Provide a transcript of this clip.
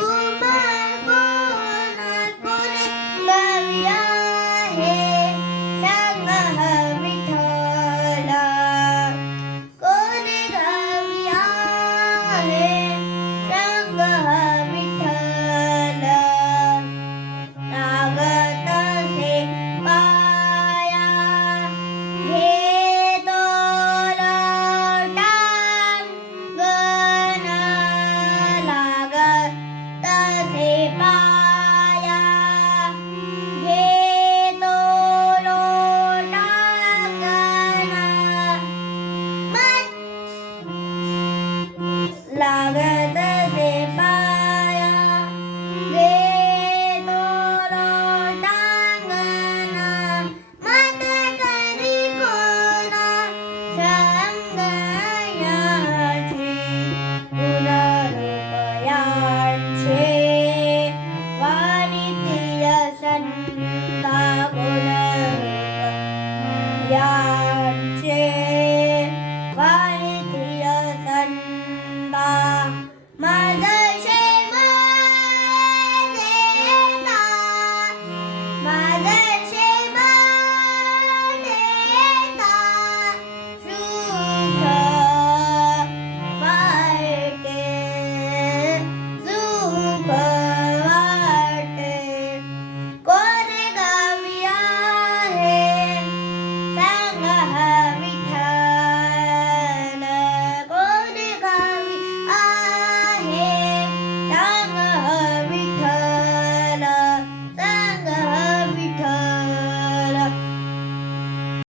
Bye.